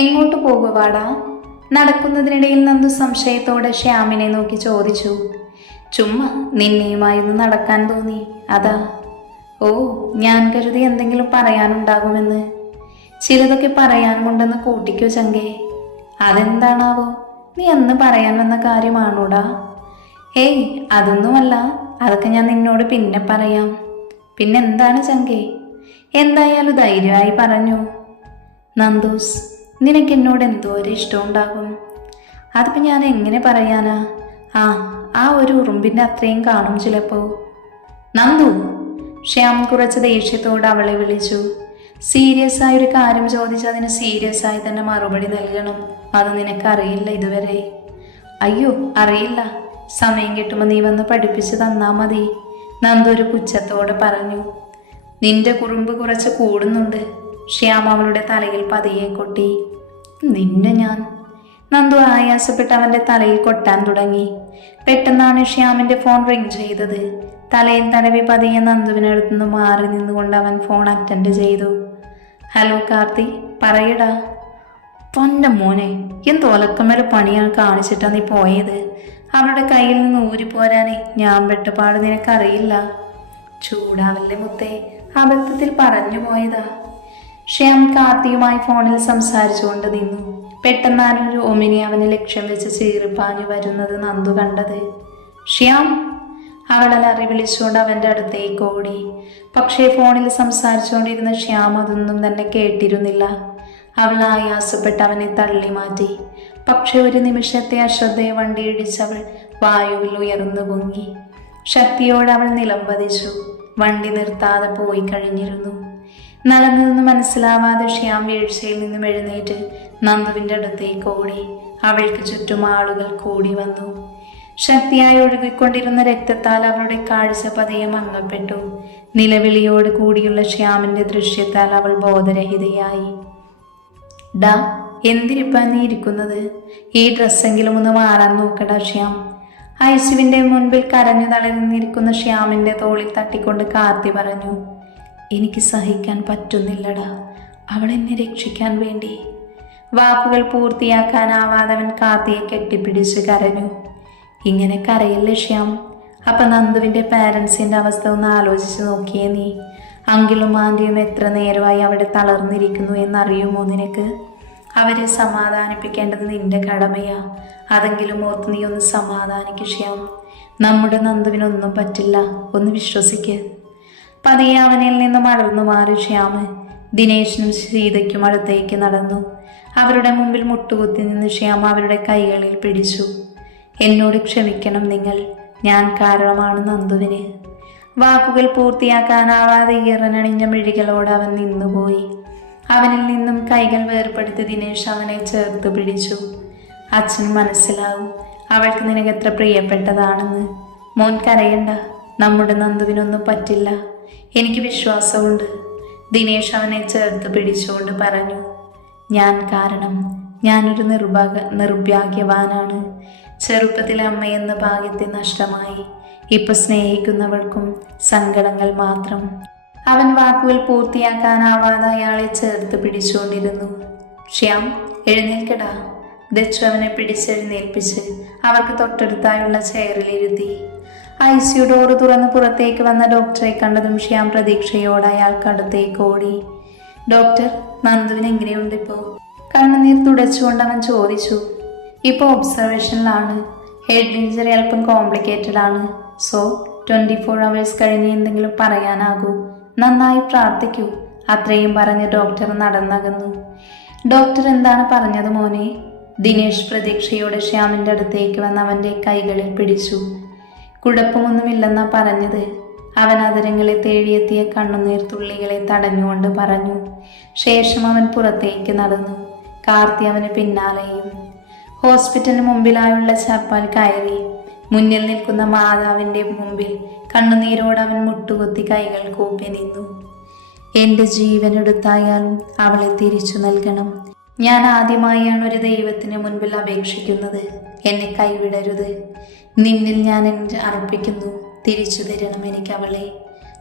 എങ്ങോട്ട് പോകുവാടാ? നടക്കുന്നതിനിടയിൽ നന്ദു സംശയത്തോടെ ശ്യാമിനെ നോക്കി ചോദിച്ചു. ചുമ്മാ നിന്നെയുമായിരുന്നു നടക്കാൻ തോന്നി, അതാ. ഓ, ഞാൻ കരുതി എന്തെങ്കിലും പറയാനുണ്ടാകുമെന്ന്. ചിലതൊക്കെ പറയാനുമുണ്ടെന്ന് കൂട്ടിക്കോ ചങ്കേ. അതെന്താണാവോ? നീ അന്ന് പറയാൻ വന്ന കാര്യമാണോടാ? ഏയ്, അതൊന്നുമല്ല. അതൊക്കെ ഞാൻ നിന്നോട് പിന്നെ പറയാം. പിന്നെന്താണ് ചങ്കേ? എന്തായാലും ധൈര്യമായി പറഞ്ഞു. നന്ദൂസ്, നിനക്ക് എന്നോട് എന്തോരം ഇഷ്ടമുണ്ടാകും. അതിപ്പോൾ ഞാൻ എങ്ങനെ പറയാനാ? ആ ഒരു ഉറുമ്പിൻ്റെ അത്രയും കാണും ചിലപ്പോൾ. നന്ദു, ശ്യാം കുറച്ച് ദേഷ്യത്തോട് അവളെ വിളിച്ചു. സീരിയസ് ആയ ഒരു കാര്യം ചോദിച്ചതിന് സീരിയസ് ആയി തന്നെ മറുപടി നൽകണം. അത് നിനക്കറിയില്ല ഇതുവരെ? അയ്യോ, അറിയില്ല. സമയം കിട്ടുമ്പോൾ നീ വന്ന് പഠിപ്പിച്ച് തന്നാ മതി, നന്ദു ഒരു പുച്ഛത്തോടെ പറഞ്ഞു. നിന്റെ കുറുമ്പ് കുറച്ച് കൂടുന്നുണ്ട്. ശ്യാം അവളുടെ തലയിൽ പതിയെ കൊട്ടി. നിന്നെ ഞാൻ. നന്ദു ആയാസപ്പെട്ട് അവൻ്റെ തലയിൽ കൊട്ടാൻ തുടങ്ങി. പെട്ടെന്നാണ് ശ്യാമിൻ്റെ ഫോൺ റിങ് ചെയ്തത്. തലയിൽ തടവി പതിയെ നന്ദുവിനടുത്തുനിന്ന് മാറി നിന്നുകൊണ്ട് അവൻ ഫോൺ അറ്റൻഡ് ചെയ്തു. ഹലോ കാർത്തി, പറയടാ. പൊന്ന മോനെ, എന്തോലക്കമ്മേലെ പണിയാണ് കാണിച്ചിട്ടാ നീ പോയത്? അവളുടെ കയ്യിൽ നിന്ന് ഊരിപ്പോരാനേ ഞാൻ പെട്ടപാട് നിനക്കറിയില്ല. ചൂടാവല്ലേ മുത്തേ, അബദ്ധത്തിൽ പറഞ്ഞു പോയതാ. ശ്യാം കാർത്തിയുമായി ഫോണിൽ സംസാരിച്ചുകൊണ്ട് നിന്നു. പെട്ടെന്നാണ് ഒരു ഒമിനി അവനെ ലക്ഷ്യം വെച്ച് ചീറിപ്പാഞ്ഞു വരുന്നത് നന്ദു കണ്ടത്. ശ്യാം, അവളെ വിളിച്ചുകൊണ്ട് അവൻ്റെ അടുത്തേക്ക് ഓടി. പക്ഷേ ഫോണിൽ സംസാരിച്ചുകൊണ്ടിരുന്ന ശ്യാം അതൊന്നും തന്നെ കേട്ടിരുന്നില്ല. അവൾ ആയാസപ്പെട്ട് അവനെ തള്ളി മാറ്റി. പക്ഷെ ഒരു നിമിഷത്തെ അശ്രദ്ധയെ വണ്ടി ഇടിച്ചവൾ വായുവിൽ ഉയർന്നു പൊങ്ങി. ശക്തിയോടെ അവൾ നിലംപതിച്ചു. വണ്ടി നിർത്താതെ പോയി കഴിഞ്ഞിരുന്നു. നടന്നതെന്ന് മനസ്സിലാവാതെ ശ്യാം വീഴ്ചയിൽ നിന്നും എഴുന്നേറ്റ് നന്ദുവിൻ്റെ അടുത്തേക്ക് ഓടി. അവൾക്ക് ചുറ്റും ആളുകൾ കൂടി വന്നു. ശക്തിയായി ഒഴുകിക്കൊണ്ടിരുന്ന രക്തത്താൽ അവളുടെ കാഴ്ച പതിയെ മങ്ങപ്പെട്ടു. നിലവിളിയോട് കൂടിയുള്ള ശ്യാമിൻ്റെ ദൃശ്യത്താൽ അവൾ ബോധരഹിതയായി. ഡാ, എന്തിനിപ്പാ നീ ഇരിക്കുന്നത്? ഈ ഡ്രസ്സെങ്കിലും ഒന്ന് മാറാൻ നോക്കടാ ശ്യാം. ഐസുവിൻ്റെ മുൻപിൽ കരഞ്ഞു തളർന്നിരിക്കുന്ന ശ്യാമിൻ്റെ തോളിൽ തട്ടിക്കൊണ്ട് കാർത്തി പറഞ്ഞു. എനിക്ക് സഹിക്കാൻ പറ്റുന്നില്ലടാ, അവൾ എന്നെ രക്ഷിക്കാൻ വേണ്ടി. വാക്കുകൾ പൂർത്തിയാക്കാനാവാതെ അവൻ കാർത്തിയെ കെട്ടിപ്പിടിച്ച് കരഞ്ഞു. ഇങ്ങനെ കരയില്ലേ ശ്യാം. അപ്പം നന്ദുവിൻ്റെ പാരൻസിൻ്റെ അവസ്ഥ ഒന്ന് ആലോചിച്ച് നോക്കിയേ നീ. അങ്കിളും ആൻറ്റിയും എത്ര നേരമായി അവിടെ തളർന്നിരിക്കുന്നു എന്നറിയുമോ നിനക്ക്? അവരെ സമാധാനിപ്പിക്കേണ്ടത് നിന്റെ കടമയാ. അതെങ്കിലും ഓർത്ത് നീ ഒന്ന് സമാധാനിക്ക് ശ്യാം. നമ്മുടെ നന്ദുവിനൊന്നും പറ്റില്ല, ഒന്ന് വിശ്വസിക്ക്. പതിയെ അവനിൽ നിന്നും അടർന്നു മാറി ശ്യാമ് ദിനേശിനും സീതയ്ക്കും അടുത്തേക്ക് നടന്നു. അവരുടെ മുമ്പിൽ മുട്ടുകുത്തി നിന്ന് ശ്യാം അവരുടെ കൈകളിൽ പിടിച്ചു. എന്നോട് ക്ഷമിക്കണം നിങ്ങൾ, ഞാൻ കാരണമാണ് നന്ദുവിന്. വാക്കുകൾ പൂർത്തിയാക്കാനാവാതെ ഈറനണിഞ്ഞ മിഴികളോട് അവൻ നിന്നുപോയി. അവനിൽ നിന്നും കൈകൾ വേർപ്പെടുത്തി ദിനേശ് അവനെ ചേർത്ത് പിടിച്ചു. അച്ഛന് മനസ്സിലാവും അവൾക്ക് നിനക്ക് എത്ര പ്രിയപ്പെട്ടതാണെന്ന്. മോൻ കരയണ്ട, നമ്മുടെ നന്ദുവിനൊന്നും പറ്റില്ല, എനിക്ക് വിശ്വാസമുണ്ട്, ദിനേശ് അവനെ ചേർത്ത് പിടിച്ചുകൊണ്ട് പറഞ്ഞു. ഞാൻ കാരണം, ഞാനൊരു നിർഭാഗ്യവാനാണ്. ചെറുപ്പത്തിലെ അമ്മയെന്ന ഭാഗ്യത്തെ നഷ്ടമായി. ഇപ്പൊ സ്നേഹിക്കുന്നവൾക്കും സങ്കടങ്ങൾ മാത്രം. അവൻ വാക്കുകൾ പൂർത്തിയാക്കാനാവാതെ അയാളെ ചേർത്ത് പിടിച്ചുകൊണ്ടിരുന്നു. ശ്യാം, എഴുന്നേൽക്കടാ. ദച്ചു അവനെ പിടിച്ചെഴുന്നേൽപ്പിച്ച് അവർക്ക് തൊട്ടടുത്തായുള്ള ചെയറിലിരുത്തി. ഐസിയു ഡോറ് തുറന്ന് പുറത്തേക്ക് വന്ന ഡോക്ടറെ കണ്ടതും ശ്യാം പ്രതീക്ഷയോടെ അയാൾക്കടുത്തേക്ക് ഓടി. ഡോക്ടർ, നന്ദുവിന് എങ്ങനെയുണ്ട് ഇപ്പോൾ? കണ്ണുനീർ തുടച്ചുകൊണ്ട് അവൻ ചോദിച്ചു. ഇപ്പോൾ ഒബ്സർവേഷനിലാണ്. ഹെഡ് ഇഞ്ചറി അല്പം കോംപ്ലിക്കേറ്റഡ് ആണ്. സോ 24 hours കഴിഞ്ഞ് എന്തെങ്കിലും പറയാനാകൂ. നന്നായി പ്രാർത്ഥിക്കൂ. അത്രയും പറഞ്ഞ് ഡോക്ടർ നടന്നകന്നു. ഡോക്ടർ എന്താണ് പറഞ്ഞത് മോനെ? ദിനേശ് പ്രതീക്ഷയോടെ ശ്യാമിൻ്റെ അടുത്തേക്ക് വന്ന് അവൻ്റെ കൈകളിൽ പിടിച്ചു. കുഴപ്പമൊന്നുമില്ലെന്നാ പറഞ്ഞത്. അവൻ അതിരങ്ങളെ തേടിയെത്തിയ കണ്ണുനീർ തുള്ളികളെ തടഞ്ഞുകൊണ്ട് പറഞ്ഞു. ശേഷം അവൻ പുറത്തേക്ക് നടന്നു. കാർത്തി അവന് പിന്നാലെയും. ഹോസ്പിറ്റലിന് മുമ്പിലായുള്ള ചപ്പാൽ കയറി. മുന്നിൽ നിൽക്കുന്ന മാതാവിൻ്റെ മുമ്പിൽ കണ്ണുനീരോട് അവൻ മുട്ടുകുത്തി കൈകൾ കൂപ്പി നിന്നു. എൻ്റെ ജീവനെടുത്തായാലും അവളെ തിരിച്ചു നൽകണം. ഞാൻ ആദ്യമായാണ് ഒരു ദൈവത്തിന് മുൻപിൽ അപേക്ഷിക്കുന്നത്. എന്നെ കൈവിടരുത്. നിന്നിൽ ഞാൻ എന്നെ അർപ്പിക്കുന്നു. തിരിച്ചു തരണം എനിക്ക് അവളെ.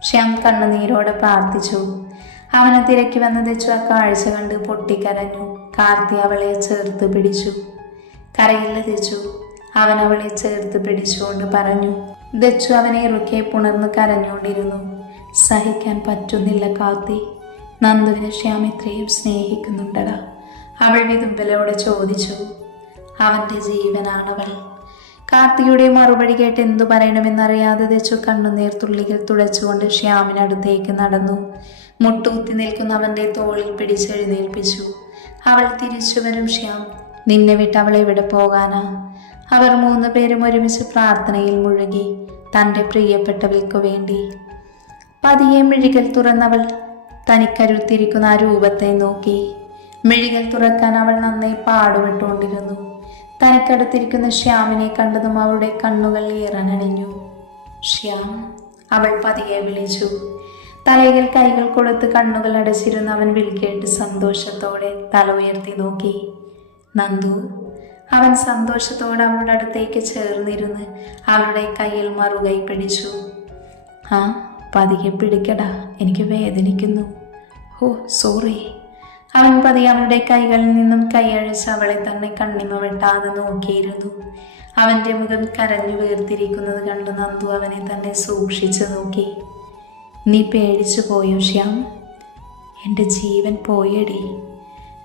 ശ്യാം കണ്ണുനീരോടെ പ്രാർത്ഥിച്ചു. അവനെ തിരക്കി വന്ന് ദച്ചു ആ കാഴ്ച കണ്ട് പൊട്ടിക്കരഞ്ഞു. കാർത്തി അവളെ ചേർത്ത് പിടിച്ചു. കരയില്ല ദച്ചു, അവൻ അവളെ ചേർത്ത് പിടിച്ചുകൊണ്ട് പറഞ്ഞു. ദച്ചു അവനെ ഇറുക്കെ പുണർന്ന് കരഞ്ഞുകൊണ്ടിരുന്നു. സഹിക്കാൻ പറ്റുന്നില്ല കാർത്തി, നന്ദുവിനെ ശ്യാം ഇത്രയും സ്നേഹിക്കുന്നുണ്ടടാ, അവൾ വിതുമ്പലോടെ ചോദിച്ചു. അവൻ്റെ ജീവനാണവൾ. കാർത്തിയുടെ മറുപടി കേട്ട് എന്തു പറയണമെന്നറിയാതെ ദച്ചു കണ്ണുനീർ തുള്ളികൾ തുടച്ചുകൊണ്ട് ശ്യാമിനടുത്തേക്ക് നടന്നു. മുട്ടുകുത്തി നിൽക്കുന്ന അവൻ്റെ തോളിൽ പിടിച്ചെഴുന്നേൽപ്പിച്ചു. അവൾ തിരിച്ചു വരും ശ്യാം, നിന്നെ വിട്ട് അവൾ എവിടെ പോകാനാ? അവർ 3 പേരും ഒരുമിച്ച് പ്രാർത്ഥനയിൽ മുഴുകി, തൻ്റെ പ്രിയപ്പെട്ടവൾക്കു വേണ്ടി. പതിയെ മിഴികൾ തുറന്നവൾ തനിക്കരുത്തിരിക്കുന്ന ആ രൂപത്തെ നോക്കി. മിഴികൾ തുറക്കാൻ അവൾ നന്നായി പാടുപെട്ടുകൊണ്ടിരുന്നു. തനിക്കടുത്തിരിക്കുന്ന ശ്യാമിനെ കണ്ടതും അവളുടെ കണ്ണുകൾ ഈറനണിഞ്ഞു. ശ്യാം, അവൾ പതിയെ വിളിച്ചു. തലയിൽ കൈകൾ കൊടുത്ത് കണ്ണുകൾ അടച്ചിരുന്ന് അവൻ വിളിക്കേട്ട് സന്തോഷത്തോടെ തല ഉയർത്തി നോക്കി. നന്ദു. അവൻ സന്തോഷത്തോടെ അവളുടെ അടുത്തേക്ക് ചേർന്നിരുന്ന് അവളുടെ കയ്യിൽ മറുകൈ പിടിച്ചു. ആ, പതിയെ പിടിക്കടാ, എനിക്ക് വേദനിക്കുന്നു. ഓ സോറി. അവൻ പതിയെ അവളുടെ കൈകളിൽ നിന്നും കൈയഴിച്ച് അവളെ തന്നെ കണ്ണിമ വെട്ടാതെ നോക്കിയിരുന്നു. അവൻ്റെ മുഖം കരഞ്ഞു വീർത്തിരിക്കുന്നത് കണ്ട് നന്ദു അവനെ തന്നെ സൂക്ഷിച്ചു നോക്കി. നീ പേടിച്ചു പോയോ ശ്യാം? എൻ്റെ ജീവൻ പോയടി.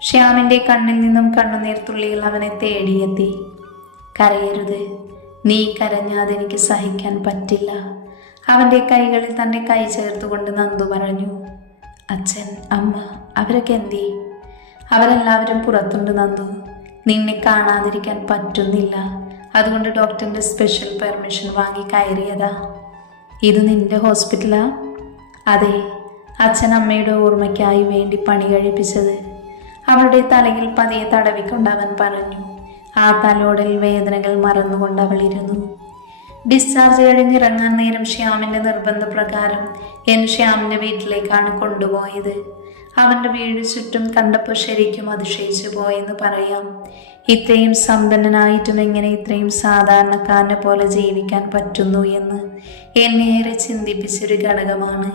ശ്യാമിൻ്റെ കണ്ണിൽ നിന്നും കണ്ണുനീർ തുള്ളികൾ അവനെ തേടിയെത്തി. കരയരുത്, നീ കരഞ്ഞാതെ എനിക്ക് സഹിക്കാൻ പറ്റില്ല. അവൻ്റെ കൈകളിൽ തന്നെ കൈ ചേർത്തുകൊണ്ട് നന്ദു പറഞ്ഞു. അച്ഛൻ, അമ്മ, അവരൊക്കെ എന്തി? അവരെല്ലാവരും പുറത്തുണ്ട് നന്ദു. നിന്നെ കാണാതിരിക്കാൻ പറ്റുന്നില്ല, അതുകൊണ്ട് ഡോക്ടറിൻ്റെ സ്പെഷ്യൽ പെർമിഷൻ വാങ്ങി കയറിയതാ. ഇത് നിന്റെ ഹോസ്പിറ്റലാ? അതെ, അച്ഛൻ അമ്മയുടെ ഓർമ്മയ്ക്കായി വേണ്ടി പണി കഴിപ്പിച്ചത്. അവളുടെ തലയിൽ പതിയെ തടവിക്കൊണ്ട് അവൻ പറഞ്ഞു. ആ തലോടൽ വേദനകൾ മറന്നുകൊണ്ട് അവൾ ഇരുന്നു. ഡിസ്ചാർജ് കഴിഞ്ഞിറങ്ങാൻ നേരം ശ്യാമിൻ്റെ നിർബന്ധപ്രകാരം ശ്യാമിൻ്റെ വീട്ടിലേക്കാണ് കൊണ്ടുപോയത്. അവൻ്റെ വീട് ചുറ്റും കണ്ടപ്പോൾ ശരിക്കും അതിശയിച്ചു പോയെന്ന് പറയാം. ഇത്രയും സമ്പന്നനായിട്ടും എങ്ങനെ ഇത്രയും സാധാരണക്കാരനെ പോലെ ജീവിക്കാൻ പറ്റുന്നു എന്ന് എന്നെ ഏറെ ചിന്തിപ്പിച്ചൊരു ഘടകമാണ്.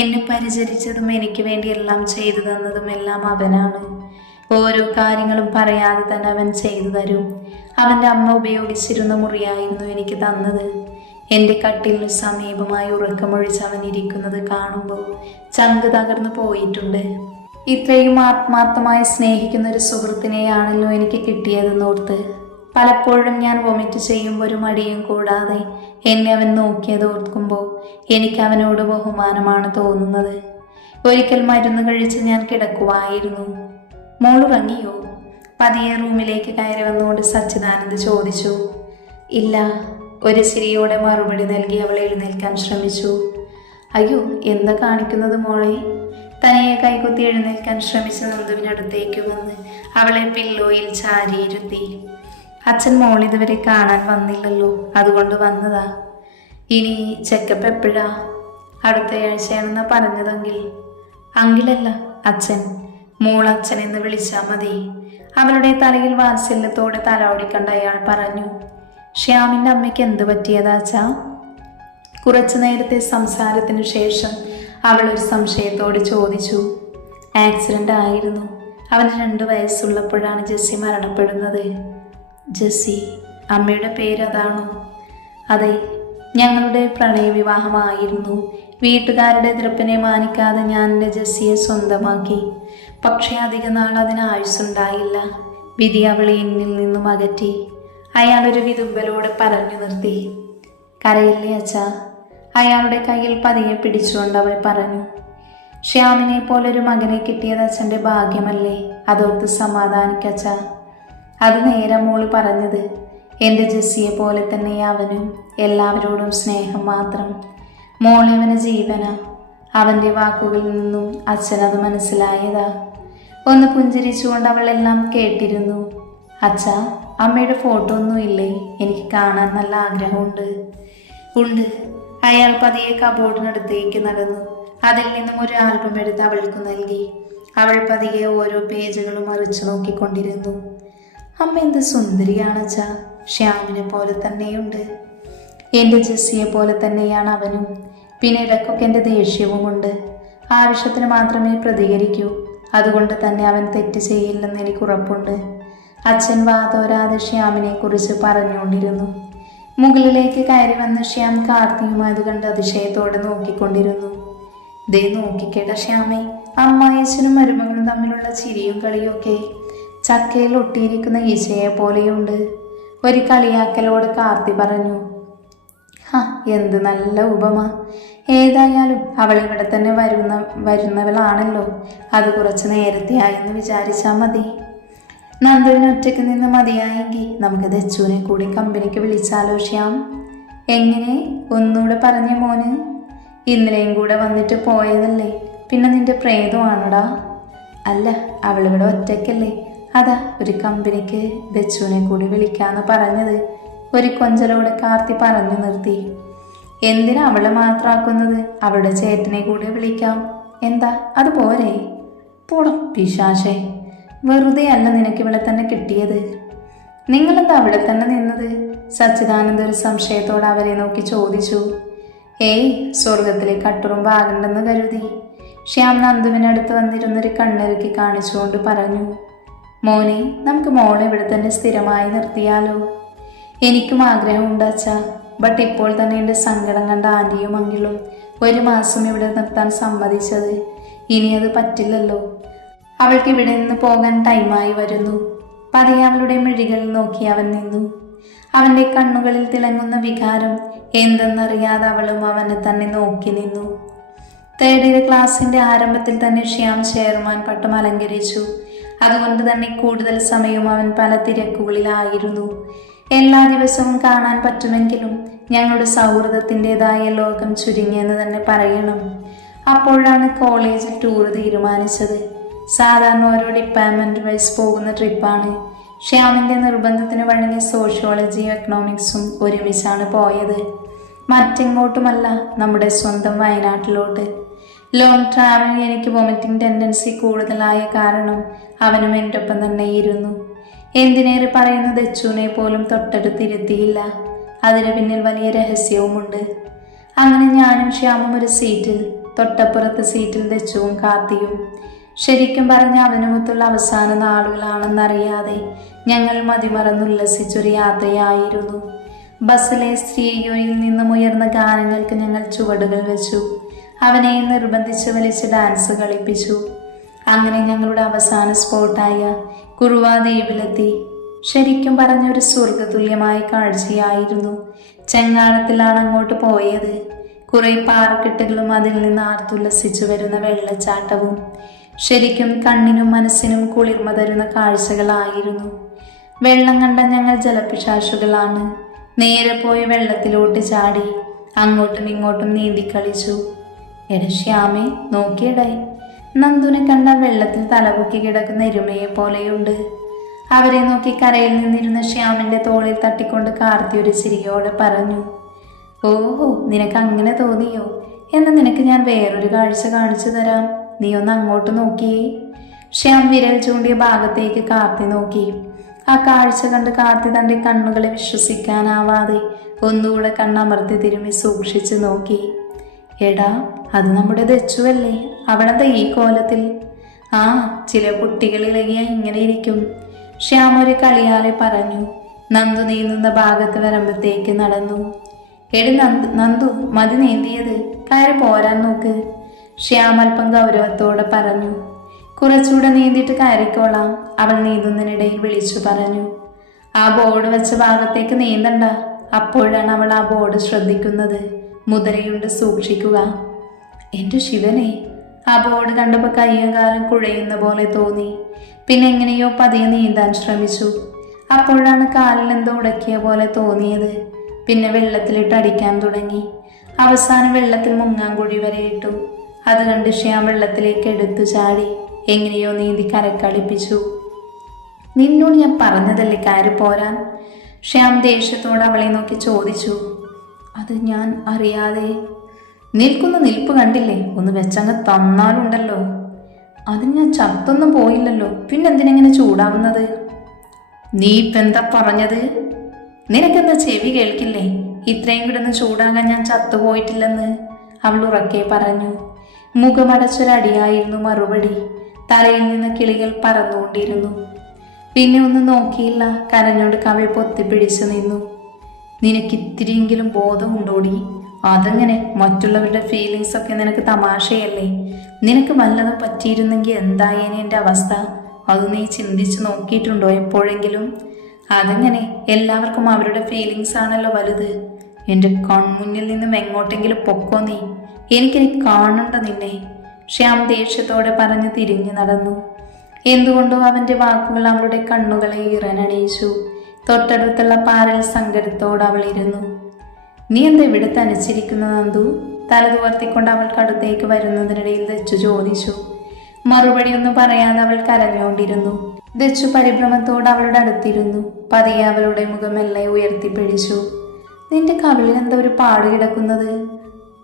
എന്നെ പരിചരിച്ചതും എനിക്ക് വേണ്ടി എല്ലാം ചെയ്തു തന്നതും എല്ലാം അവനാണ്. ഓരോ കാര്യങ്ങളും പറയാതെ തന്നെ അവൻ ചെയ്തു തരും. അവൻ്റെ അമ്മ ഉപയോഗിച്ചിരുന്ന മുറിയായിരുന്നു എനിക്ക് തന്നത്. എൻ്റെ കട്ടിലിന് സമീപമായി ഉറക്കമൊഴിച്ച് അവൻ ഇരിക്കുന്നത് കാണുമ്പോൾ ചങ്ക് തകർന്നു പോയിട്ടുണ്ട്. ഇത്രയും ആത്മാർത്ഥമായി സ്നേഹിക്കുന്ന ഒരു സുഹൃത്തിനെയാണല്ലോ എനിക്ക് കിട്ടിയതെന്നോർത്ത് പലപ്പോഴും ഞാൻ വൊമിറ്റ് ചെയ്യുമ്പോൾ ഒരു മടിയും കൂടാതെ എന്നെ അവൻ നോക്കിയത് ഓർക്കുമ്പോൾ എനിക്ക് അവനോട് ബഹുമാനമാണ് തോന്നുന്നത്. ഒരിക്കൽ മരുന്ന് കഴിച്ച് ഞാൻ കിടക്കുവായിരുന്നു. മോളുറങ്ങിയോ? പതിയെ റൂമിലേക്ക് കയറി വന്നുകൊണ്ട് സച്ചിദാനന്ദ് ചോദിച്ചു. ഇല്ല. ഒരു ചിരിയോടെ മറുപടി നൽകി അവൾ എഴുന്നേൽക്കാൻ ശ്രമിച്ചു. അയ്യോ, എന്താ കാണിക്കുന്നത് മോളെ? തനിയെ കൈകുത്തി എഴുന്നേൽക്കാൻ ശ്രമിച്ച നന്ദുവിനടുത്തേക്ക് വന്ന് അവളെ പില്ലോയിൽ ചാരിയിരുത്തി. അച്ഛൻ മോളിതുവരെ കാണാൻ വന്നില്ലല്ലോ, അതുകൊണ്ട് വന്നതാ. ഇനി ചെക്കപ്പ് എപ്പോഴാ? അടുത്തയാഴ്ചയാണെന്നാ പറഞ്ഞതെങ്കിൽ. അങ്കിളല്ല, അച്ഛൻ. മോൾ അച്ഛൻ എന്ന് വിളിച്ചാൽ മതി. അവളുടെ തലയിൽ വാത്സല്യത്തോടെ തല ഓടിക്കണ്ട അയാൾ പറഞ്ഞു. ശ്യാമിൻ്റെ അമ്മയ്ക്ക് എന്ത് പറ്റിയതാച്ചാ? കുറച്ചു നേരത്തെ സംസാരത്തിനു ശേഷം അവൾ ഒരു സംശയത്തോട് ചോദിച്ചു. ആക്സിഡൻ്റ് ആയിരുന്നു. അവന് 2 വയസ്സുള്ളപ്പോഴാണ് ജെസ്സി മരണപ്പെടുന്നത്. ജെസ്സി? അമ്മയുടെ പേര് അതാണോ? അതെ, ഞങ്ങളുടെ പ്രണയവിവാഹമായിരുന്നു. വീട്ടുകാരുടെ എതിർപ്പിനെ മാനിക്കാതെ ഞാൻ എൻ്റെ ജെസ്സിയെ സ്വന്തമാക്കി. പക്ഷേ അധിക നാൾ അതിന് ആയുസ്സുണ്ടായില്ല. വിധി അവളെ എന്നിൽ നിന്നും അകറ്റി. അയാളൊരു വിതുമ്പലോടെ പറഞ്ഞു നിർത്തി. കരയില്ലേ അച്ഛാ? അയാളുടെ കയ്യിൽ പതിയെ പിടിച്ചുകൊണ്ട് അവൾ പറഞ്ഞു. ശ്യാമിനെ പോലൊരു മകനെ കിട്ടിയത് അച്ഛൻ്റെ ഭാഗ്യമല്ലേ? അതോർത്ത് സമാധാനിക്കച്ച. അത് നേരെ മോള് പറഞ്ഞത്. എൻ്റെ ജെസ്സിയെ പോലെ തന്നെ അവനും എല്ലാവരോടും സ്നേഹം മാത്രം. മോളിവന് ജീവന. അവൻ്റെ വാക്കുകളിൽ നിന്നും അച്ഛനത് മനസ്സിലായതാ. ഒന്ന് പുഞ്ചിരിച്ചുകൊണ്ട് അവൾ എല്ലാം കേട്ടിരുന്നു. അച്ഛാ, അമ്മയുടെ ഫോട്ടോ ഒന്നും ഇല്ലേ? എനിക്ക് കാണാൻ നല്ല ആഗ്രഹമുണ്ട്. ഉണ്ട്. അയാൾ പതിയെ കബോർഡിനടുത്തേക്ക് നടന്നു. അതിൽ നിന്നും ഒരു ആൽബം എടുത്ത് അവൾക്ക് നൽകി. അവൾ പതിയെ ഓരോ പേജുകളും മറിച്ചു നോക്കിക്കൊണ്ടിരുന്നു. അമ്മ എന്ത് സുന്ദരിയാണച്ചാ. ശ്യാമിനെ പോലെ തന്നെയുണ്ട്. എൻ്റെ ജെസ്സിയെ പോലെ തന്നെയാണ് അവനും. പിന്നെ ഇടയ്ക്കൊക്കെ എൻ്റെ ദേഷ്യവുമുണ്ട്. ആവശ്യത്തിന് മാത്രമേ പ്രതികരിക്കൂ. അതുകൊണ്ട് തന്നെ അവൻ തെറ്റ് ചെയ്യില്ലെന്ന് എനിക്ക് ഉറപ്പുണ്ട്. അച്ഛൻ വാതോരാതെ ശ്യാമിനെ കുറിച്ച് പറഞ്ഞുകൊണ്ടിരുന്നു. മുകളിലേക്ക് കയറി വന്ന ശ്യാം കാർത്തിയും അത് കണ്ട് അതിശയത്തോടെ നോക്കിക്കൊണ്ടിരുന്നു. ദേ നോക്കിക്കേട്ട ശ്യാമേ, അമ്മായച്ഛനും മരുമകളും തമ്മിലുള്ള ചിരിയും കളിയും ഒക്കെ ചക്കയിൽ ഒട്ടിയിരിക്കുന്ന ഈച്ചയെ പോലെയുണ്ട്. ഒരു കളിയാക്കലോട് കാർത്തി പറഞ്ഞു. എന്ത് നല്ല ഉപമ. ഏതായാലും അവൾ ഇവിടെ തന്നെ വരുന്നവളാണല്ലോ, അത് കുറച്ച് നേരത്തെ ആയെന്ന് വിചാരിച്ചാൽ മതി. നന്ദുവിന് ഒറ്റയ്ക്ക് നിന്ന് മതിയായെങ്കിൽ നമുക്ക് ദച്ചുവിനെ കൂടി കമ്പനിക്ക് വിളിച്ചാലോ ശ്യാം? എങ്ങനെ? ഒന്നുകൂടെ പറഞ്ഞ മോന്. ഇന്നലെയും കൂടെ വന്നിട്ട് പോയതല്ലേ, പിന്നെ നിന്റെ പ്രേതമാണോടാ? അല്ല, അവളിവിടെ ഒറ്റയ്ക്കല്ലേ, അതാ ഒരു കമ്പനിക്ക് ദച്ചുവിനെ കൂടി വിളിക്കാന്ന് പറഞ്ഞത്. ഒരു കൊഞ്ചലോടെ കാർത്തി പറഞ്ഞു നിർത്തി. എന്തിനാ അവളെ മാത്രമാക്കുന്നത്? അവളുടെ ചേട്ടനെ കൂടി വിളിക്കാം. എന്താ അത് പോരെ? പോടും പിശാശേ, വെറുതെ അല്ല നിനക്ക് ഇവിടെ തന്നെ കിട്ടിയത്. നിങ്ങളെന്താ അവിടെ തന്നെ നിന്നത്? സച്ചിദാനന്ദ ഒരു സംശയത്തോടെ അവരെ നോക്കി ചോദിച്ചു. ഏയ്, സ്വർഗത്തിലെ കട്ടുറുമ്പാകണ്ടെന്ന് കരുതി. ശ്യാം നന്ദുവിനടുത്ത് വന്നിരുന്നൊരു കണ്ണിറുക്കി കാണിച്ചുകൊണ്ട് പറഞ്ഞു. മോനെ, നമുക്ക് മോളെ ഇവിടെ തന്നെ സ്ഥിരമായി നിർത്തിയാലോ? എനിക്കും ആഗ്രഹമുണ്ട് അച്ഛാ, ബട്ട് ഇപ്പോൾ തന്നെ എൻ്റെ സങ്കടം കണ്ട ആൻറ്റിയും അങ്കിളും 1 മാസം ഇവിടെ നിർത്താൻ സമ്മതിച്ചത്. ഇനി അത് പറ്റില്ലല്ലോ. അവൾക്ക് ഇവിടെ നിന്ന് പോകാൻ ടൈമായി വരുന്നു. പതിയെ അവളുടെ മിഴികളിൽ നോക്കി അവൻ നിന്നു. അവൻ്റെ കണ്ണുകളിൽ തിളങ്ങുന്ന വികാരം എന്തെന്നറിയാതെ അവളും അവനെ തന്നെ നോക്കി നിന്നു. 3rd ഇയർ ക്ലാസ്സിൻ്റെ ആരംഭത്തിൽ തന്നെ ശ്യാം ചെയർമാൻ പട്ടം അലങ്കരിച്ചു. അതുകൊണ്ട് തന്നെ കൂടുതൽ സമയവും അവൻ പല തിരക്കുകളിലായിരുന്നു. എല്ലാ ദിവസവും കാണാൻ പറ്റുമെങ്കിലും ഞങ്ങളുടെ സൗഹൃദത്തിൻ്റെതായ ലോകം ചുരുങ്ങിയെന്ന് തന്നെ പറയണം. അപ്പോഴാണ് കോളേജിൽ ടൂർ തീരുമാനിച്ചത്. സാധാരണ ഓരോ ഡിപ്പാർട്ട്മെൻറ്റ് വൈസ് പോകുന്ന ട്രിപ്പാണ്. ശ്യാമിൻ്റെ നിർബന്ധത്തിന് വഴങ്ങി സോഷ്യോളജിയും എക്കണോമിക്സും ഒരുമിച്ചാണ് പോയത്. മറ്റെങ്ങോട്ടുമല്ല, നമ്മുടെ സ്വന്തം വയനാട്ടിലോട്ട്. ലോങ് ട്രാവലിംഗ് എനിക്ക് വോമിറ്റിംഗ് ടെൻഡൻസി കൂടുതലായ കാരണം അവനും എൻ്റെ ഒപ്പം തന്നെ ഇരുന്നു. എന്തിനേറെ പറയുന്ന ദച്ചുവിനെ പോലും തൊട്ടടുത്തിരുത്തിയില്ല. അതിന് പിന്നിൽ വലിയ രഹസ്യവുമുണ്ട്. അങ്ങനെ ഞാനും ശ്യാമും ഒരു സീറ്റിൽ, തൊട്ടപ്പുറത്ത് സീറ്റിൽ ദച്ചുവും കാർത്തിയും. ശരിക്കും പറഞ്ഞ അവനുമൊത്തുള്ള അവസാന നാളുകളാണെന്നറിയാതെ ഞങ്ങൾ മതിമറന്നുല്ലസിച്ചൊരു യാത്രയായിരുന്നു. ബസ്സിലെ സ്ത്രീയോയിൽ നിന്നും ഉയർന്ന ഗാനങ്ങൾക്ക് ഞങ്ങൾ ചുവടുകൾ വെച്ചു. അവനെ നിർബന്ധിച്ച് വലിച്ച് ഡാൻസ് കളിപ്പിച്ചു. അങ്ങനെ ഞങ്ങളുടെ അവസാന സ്പോട്ടായ കുറുവ ദ്വീപിലെത്തി. ശരിക്കും പറഞ്ഞൊരു സ്വർഗതുല്യമായ കാഴ്ചയായിരുന്നു. ചെങ്ങാടത്തിലാണ് അങ്ങോട്ട് പോയത്. കുറെ പാറക്കെട്ടുകളും അതിൽ നിന്ന് ആർത്തുല്ലസിച്ചു വരുന്ന വെള്ളച്ചാട്ടവും ശരിക്കും കണ്ണിനും മനസ്സിനും കുളിർമ തരുന്ന കാഴ്ചകളായിരുന്നു. വെള്ളം കണ്ട ഞങ്ങൾ ജലപിശാചുകളാണ്. നേരെ പോയി വെള്ളത്തിലോട്ട് ചാടി അങ്ങോട്ടും ഇങ്ങോട്ടും നീന്തി കളിച്ചു. എടാ ശ്യാമേ, നോക്കിയടേ, നന്ദുനെ കണ്ട വെള്ളത്തിൽ തലപൊക്കി കിടക്കുന്ന എരുമയെ പോലെയുണ്ട്. അവരെ നോക്കി കരയിൽ നിന്നിരുന്ന ശ്യാമിൻ്റെ തോളിൽ തട്ടിക്കൊണ്ട് കാർത്തി ഒരു ചിരിയോടെ പറഞ്ഞു. ഓഹോ, നിനക്ക് അങ്ങനെ തോന്നിയോ? എന്നാൽ നിനക്ക് ഞാൻ വേറൊരു കാഴ്ച കാണിച്ചു തരാം. നീ ഒന്ന് അങ്ങോട്ട് നോക്കിയേ. ശ്യാം വിരൽ ചൂണ്ടിയ ഭാഗത്തേക്ക് കാർത്തി നോക്കി. ആ കാഴ്ച കണ്ട് കാർത്തി തൻ്റെ കണ്ണുകളെ വിശ്വസിക്കാനാവാതെ ഒന്നുകൂടെ കണ്ണമർത്തി തിരുമ്മി സൂക്ഷിച്ചു നോക്കി. എടാ, അത് നമ്മുടെ ദച്ചുവല്ലേ? അവളെന്താ ഈ കോലത്തിൽ? ആ, ചില കുട്ടികളിലകിയ ഇങ്ങനെ ഇരിക്കും. ശ്യാം ഒരു കളിയാലെ പറഞ്ഞു. നന്ദു നീന്തുന്ന ഭാഗത്ത് വരുമ്പത്തേക്ക് നടന്നു. എടി നന്ദു, മതി നീന്തിയത്, കയറി പോരാൻ നോക്ക്. ശ്യാം അല്പം ഗൗരവത്തോടെ പറഞ്ഞു. കുറച്ചുകൂടെ നീന്തിയിട്ട് കയറിക്കോളാം, അവൾ നീന്തുന്നതിനിടയിൽ വിളിച്ചു പറഞ്ഞു. ആ ബോർഡ് വെച്ച ഭാഗത്തേക്ക് നീന്തണ്ട. അപ്പോഴാണ് അവൾ ആ ബോർഡ് ശ്രദ്ധിക്കുന്നത്. മുദ്രയുണ്ട്, സൂക്ഷിക്കുക. എൻ്റെ ശിവനെ, ആ ബോർഡ് കണ്ടപ്പോൾ കയ്യും കാലം കുഴയുന്ന പോലെ തോന്നി. പിന്നെ എങ്ങനെയോ പതിയെ നീന്താൻ ശ്രമിച്ചു. അപ്പോഴാണ് കാലിൽ എന്തോ ഉടക്കിയ പോലെ തോന്നിയത്. പിന്നെ വെള്ളത്തിലിട്ട് അടിക്കാൻ തുടങ്ങി. അവസാനം വെള്ളത്തിൽ മുങ്ങാൻ കുഴി വരെ ഇട്ടു. അത് കണ്ട് ശ്യാം വെള്ളത്തിലേക്ക് എടുത്തു ചാടി എങ്ങനെയോ നീന്തി കരക്കളിപ്പിച്ചു. നിന്നോട് ഞാൻ പറഞ്ഞതല്ലേ കയറി പോരാൻ? ശ്യാം ദേഷ്യത്തോടെ അവളെ നോക്കി ചോദിച്ചു. അത് ഞാൻ അറിയാതെ. നിൽക്കുന്ന നിൽപ്പ് കണ്ടില്ലേ? ഒന്ന് വെച്ചങ്ങ് തന്നാലുണ്ടല്ലോ. അതിന് ഞാൻ ചത്തൊന്നും പോയില്ലല്ലോ, പിന്നെന്തിനെങ്ങനെ ചൂടാവുന്നത്? നീ ഇപ്പം എന്താ പറഞ്ഞത്? നിനക്കെന്താ ചെവി കേൾക്കില്ലേ? ഇത്രയും കിടന്ന് ചൂടാകാൻ ഞാൻ ചത്തുപോയിട്ടില്ലെന്ന് അവൾ ഉറക്കെ പറഞ്ഞു. മുഖമടച്ചൊരടിയായിരുന്നു മറുപടി. തലയിൽ നിന്ന് കിളികൾ പറന്നുകൊണ്ടിരുന്നു. പിന്നെ ഒന്നും നോക്കിയില്ല, കരഞ്ഞോണ്ട് കവിൾ പൊത്തിപ്പിടിച്ചു നിന്നു. നിനക്കിത്തിരിയെങ്കിലും ബോധമുണ്ടോടി? അതെങ്ങനെ? മറ്റുള്ളവരുടെ ഫീലിങ്സ് ഒക്കെ നിനക്ക് തമാശയല്ലേ? നിനക്ക് വല്ലതും പറ്റിയിരുന്നെങ്കിൽ എന്തായേനെ എൻ്റെ അവസ്ഥ? അത് നീ ചിന്തിച്ചു നോക്കിയിട്ടുണ്ടോ എപ്പോഴെങ്കിലും? അതെങ്ങനെ? എല്ലാവർക്കും അവരുടെ ഫീലിങ്സ് ആണല്ലോ വലുത്. എൻ്റെ കൺമുന്നിൽ നിന്നും എങ്ങോട്ടെങ്കിലും പൊക്കോ നീ. എനിക്കിനി കാണണ്ട നിന്നെ. ശ്യാം ദേഷ്യത്തോടെ പറഞ്ഞ് തിരിഞ്ഞു നടന്നു. എന്തുകൊണ്ടോ അവൻ്റെ വാക്കുകൾ അവളുടെ കണ്ണുകളെ ഇറനണിയിച്ചു. തൊട്ടടുത്തുള്ള പാറൽ സങ്കടത്തോടെ അവൾ ഇരുന്നു. നീ എന്താ ഇവിടെ തനിച്ചിരിക്കുന്ന നന്ദു? തലതുവർത്തിക്കൊണ്ട് അവൾക്കടുത്തേക്ക് വരുന്നതിനിടയിൽ ദച്ചു ചോദിച്ചു. മറുപടിയൊന്നും പറയാതെ അവൾ കരഞ്ഞുകൊണ്ടിരുന്നു. ദച്ചു പരിഭ്രമത്തോടെ അവളുടെ അടുത്തിരുന്നു. പതിയെ അവളുടെ മുഖമെല്ലാം ഉയർത്തിപ്പിടിച്ചു. നിന്റെ കവിളിൽ എന്താ ഒരു പാട് കിടക്കുന്നത്?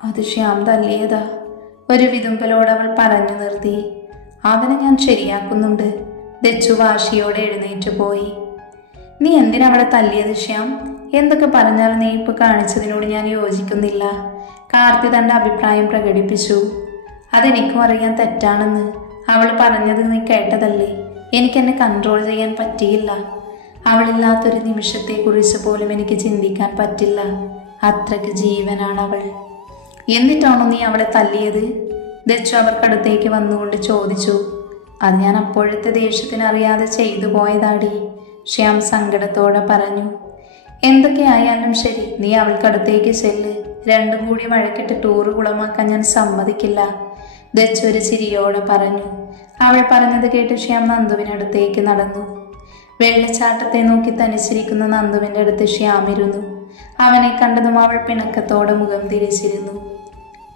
അത് ശ്യാം തല്ലിയതാ. ഒരു വിതുമ്പലോട് അവൾ പറഞ്ഞു നിർത്തി. അവനെ ഞാൻ ശരിയാക്കുന്നുണ്ട്. ദച്ചു വാശിയോടെ എഴുന്നേറ്റ് പോയി. നീ എന്തിനവളെ തല്ലിയത് ശ്യാം? എന്തൊക്കെ പറഞ്ഞാലും നീ ഇപ്പോൾ കാണിച്ചതിനോട് ഞാൻ യോജിക്കുന്നില്ല. കാർത്തി തൻ്റെ അഭിപ്രായം പ്രകടിപ്പിച്ചു. അതെനിക്കും അറിയാൻ തെറ്റാണെന്ന്. അവൾ പറഞ്ഞത് നീ കേട്ടതല്ലേ? എനിക്കെന്നെ കൺട്രോൾ ചെയ്യാൻ പറ്റിയില്ല. അവളില്ലാത്തൊരു നിമിഷത്തെക്കുറിച്ച് പോലും എനിക്ക് ചിന്തിക്കാൻ പറ്റില്ല. അത്രയ്ക്ക് ജീവനാണ് അവൾ. എന്നിട്ടാണോ നീ അവളെ തല്ലിയത്? ദച്ചു അവർക്കടുത്തേക്ക് വന്നുകൊണ്ട് ചോദിച്ചു. അത് ഞാൻ അപ്പോഴത്തെ ദേഷ്യത്തിന് അറിയാതെ ചെയ്തു പോയതാടി, ശ്യാം സങ്കടത്തോടെ പറഞ്ഞു. എന്തൊക്കെയായാലും ശരി, നീ അവൾക്കടുത്തേക്ക് ചെല്ല്. രണ്ടും കൂടി വഴക്കിട്ട് ടൂറ് കുളമാക്കാൻ ഞാൻ സമ്മതിക്കില്ല. ദച്ചു ഒരു ചിരിയോടെ പറഞ്ഞു. അവൾ പറഞ്ഞത് കേട്ട് ശ്യാം നന്ദുവിനടുത്തേക്ക് നടന്നു. വെള്ളച്ചാട്ടത്തെ നോക്കി തനിച്ചിരിക്കുന്ന നന്ദുവിൻ്റെ അടുത്ത് ശ്യാം ഇരുന്നു. അവനെ കണ്ടതും അവൾ പിണക്കത്തോടെ മുഖം തിരിച്ചിരുന്നു.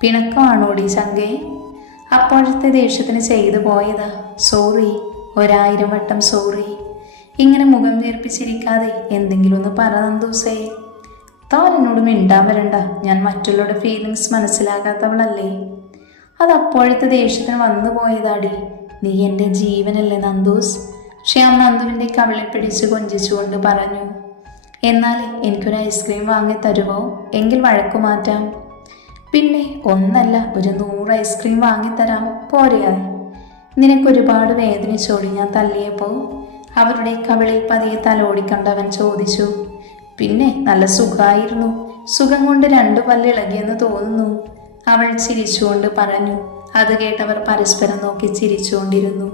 പിണക്കമാണോടി ചങ്കേ? അപ്പോഴത്തെ ദേഷ്യത്തിന് ചെയ്തു പോയതാ. സോറി, 1000 വട്ടം സോറി. ഇങ്ങനെ മുഖം വീർപ്പിച്ചിരിക്കാതെ എന്തെങ്കിലും ഒന്ന് പറ നന്ദൂസേ. താൻ എന്നോട് മിണ്ടാൻ വരണ്ട. ഞാൻ മറ്റുള്ളവരുടെ ഫീലിങ്സ് മനസ്സിലാകാത്തവളല്ലേ? അത് അപ്പോഴത്തെ ദേഷ്യത്തിന് വന്നു പോയതാടി. നീ എൻ്റെ ജീവനല്ലേ നന്ദൂസ്? ശ്യാം നന്ദുവിൻ്റെ കവിളെ പിടിച്ച് കൊഞ്ചിച്ചുകൊണ്ട് പറഞ്ഞു. എന്നാൽ എനിക്കൊരു ഐസ്ക്രീം വാങ്ങി തരുമോ? എങ്കിൽ വഴക്കു മാറ്റാം. പിന്നെ ഒന്നല്ല, ഒരു 100 ഐസ്ക്രീം വാങ്ങിത്തരാം. പോരെയാ? നിനക്കൊരുപാട് വേദനിച്ചോടി ഞാൻ തല്ലിയപ്പോൾ? അവരുടെ കവിളിൽ പതിയെ തലോടിക്കണ്ടവൻ ചോദിച്ചു. പിന്നെ നല്ല സുഖമായിരുന്നു. സുഖം കൊണ്ട് 2 പല്ല് ഇളകിയെന്ന് തോന്നുന്നു. അവൾ ചിരിച്ചുകൊണ്ട് പറഞ്ഞു. അത് കേട്ടവർ പരസ്പരം നോക്കി ചിരിച്ചുകൊണ്ടിരുന്നു.